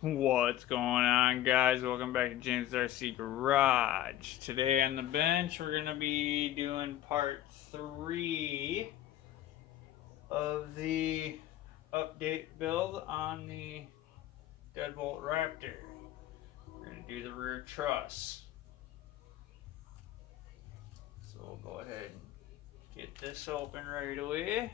What's going on, guys? Welcome back to James RC Garage. Today on the bench, we're going to be doing part 3 of the update build on the deadbolt raptor. We're going to do the rear truss. So we'll go ahead and get this open right away.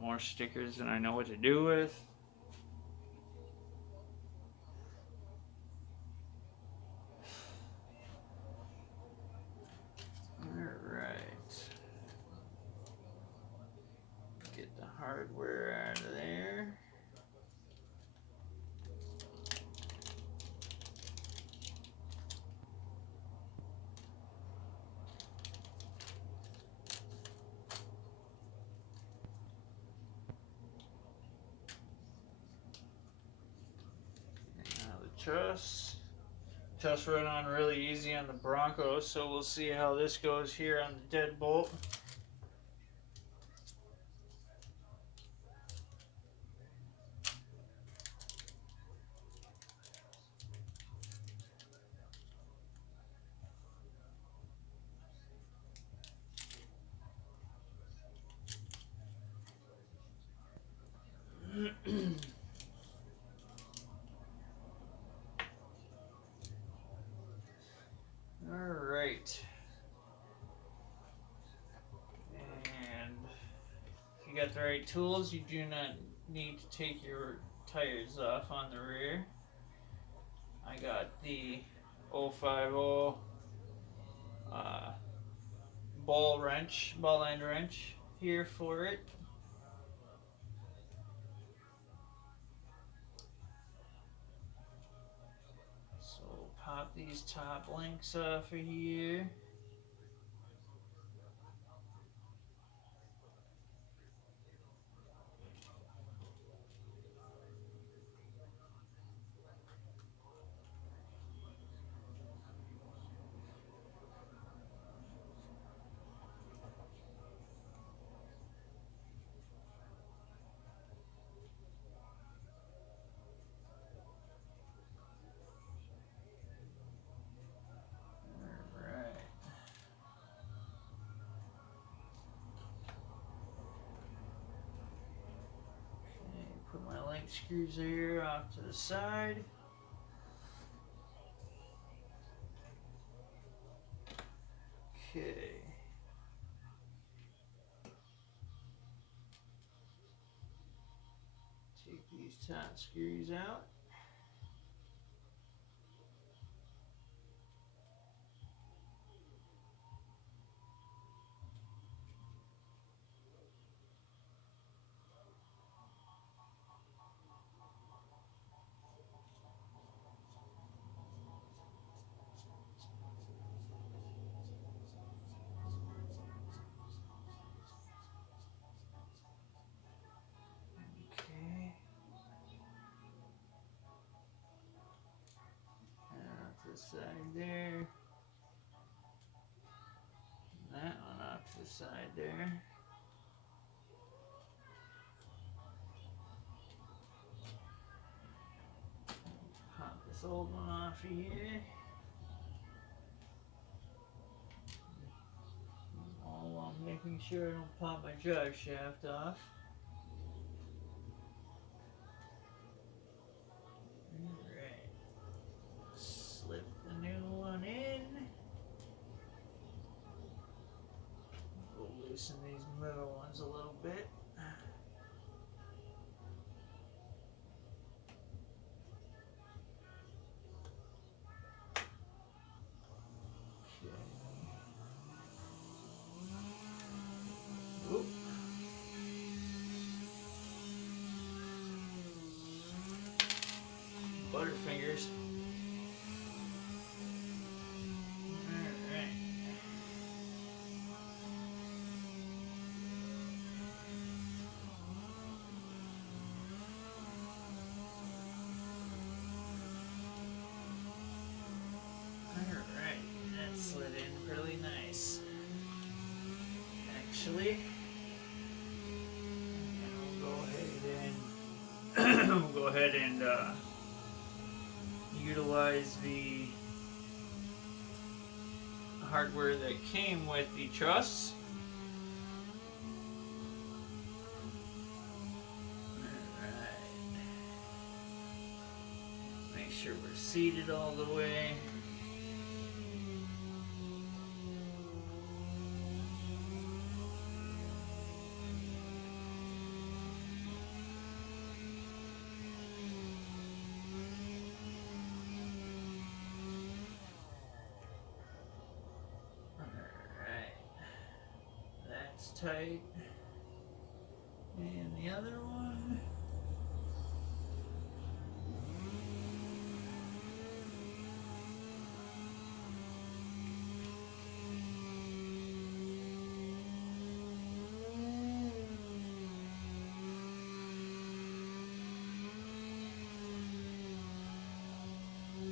More stickers than I know what to do with. Alright. Get the hardware out of there. And now the truss. Truss run on really easy on the Broncos, so we'll see how this goes here on the deadbolt. Alright. And if you got the right tools, you do not need to take your tires off on the rear. I got the 050 ball end wrench here for it. So pop these top links off of here. Put my link screws here off to the side. Okay. Take these top screws out. Okay. And off to the side there. That one off to the side there. Pop this old one off of here. All while making sure I don't pop my drive shaft off. Alright. Slip the new one in. We'll loosen these middle ones a little bit. Butterfingers. Alright. actually. And we'll go ahead and utilize the hardware that came with the truss. Make sure we're seated all the way. Alright. That's tight. And the other one.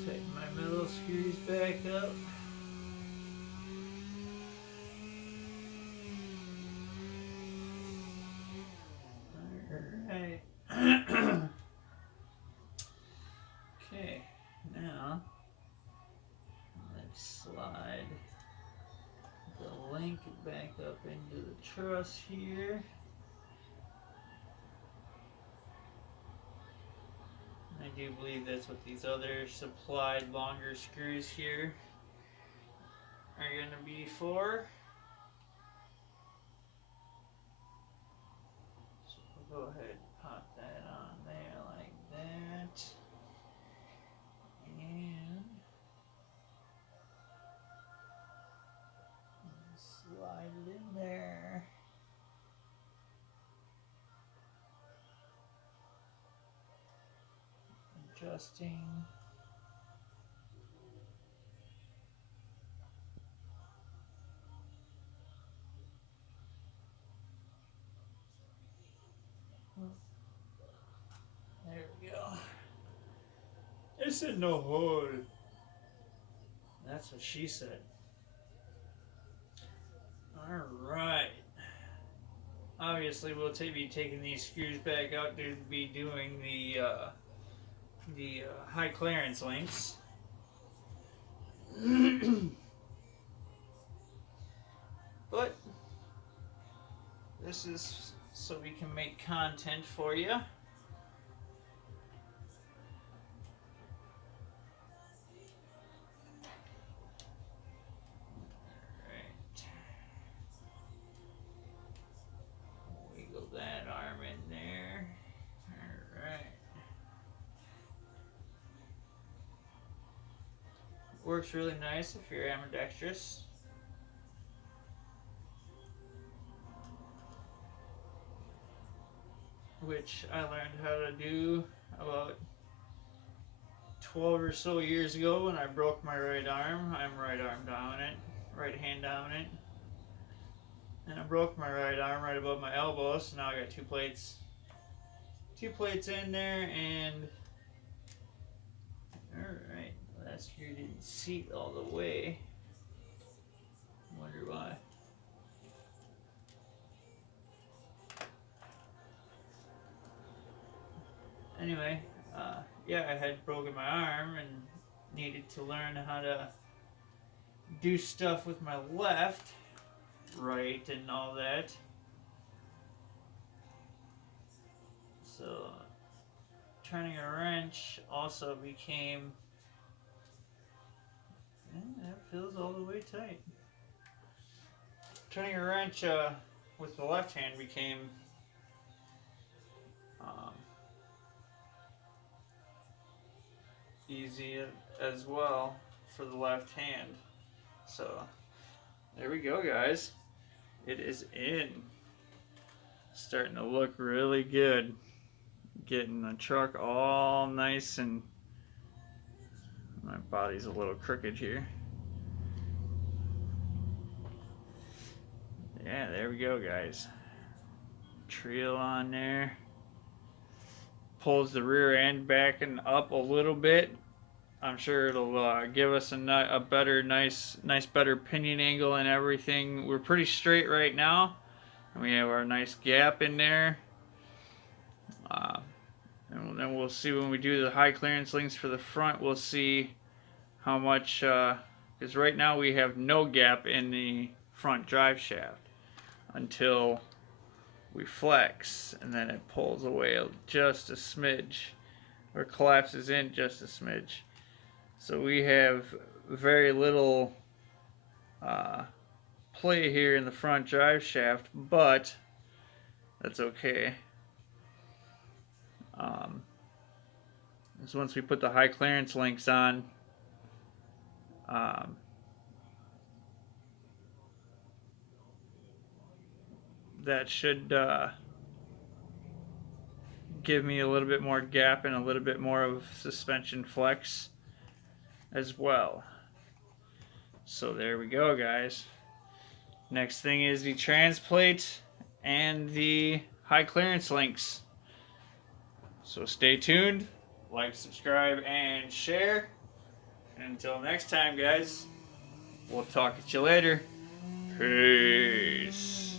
Tighten my middle screws back up. Alright. Okay, now let's slide the link back up into the truss here. I do believe that's what these other supplied longer screws here are going to be for. So we'll go ahead and pop that on there like that. And slide it in there. Adjusting. There we go. It's in the hole. That's what she said. Alright. Obviously, we'll be taking these screws back out to be doing the high clearance links. But this is so we can make content for you. Alright. Wiggle that arm in there. Alright. Works really nice if you're ambidextrous. Which I learned how to do about 12 or so years ago when I broke my right arm. I'm right arm dominant, right hand dominant. And I broke my right arm right above my elbow, so now I got two plates in there, and alright, that screw didn't seat all the way. Wonder why. Anyway, yeah, I had broken my arm and needed to learn how to do stuff with my left, right, and all that. So, turning a wrench also became, that feels all the way tight. Turning a wrench with the left hand became easy as well for the left hand. So there we go, guys. It is in. Starting to look really good. Getting the truck all nice, and my body's a little crooked here. Yeah, there we go, guys. Treel on there. Pulls the rear end back and up a little bit. I'm sure it'll give us a better, nice, better pinion angle and everything. We're pretty straight right now. And we have our nice gap in there. And then we'll see when we do the high clearance links for the front, we'll see how much, because right now we have no gap in the front drive shaft until we flex, and then it pulls away just a smidge, or collapses in just a smidge. So we have very little play here in the front drive shaft, but that's okay. So once we put the high clearance links on, that should give me a little bit more gap and a little bit more of suspension flex as well. So there we go, guys. Next thing is the transplate and the high clearance links. So stay tuned, like, subscribe, and share. And until next time, guys, we'll talk at you later. Peace.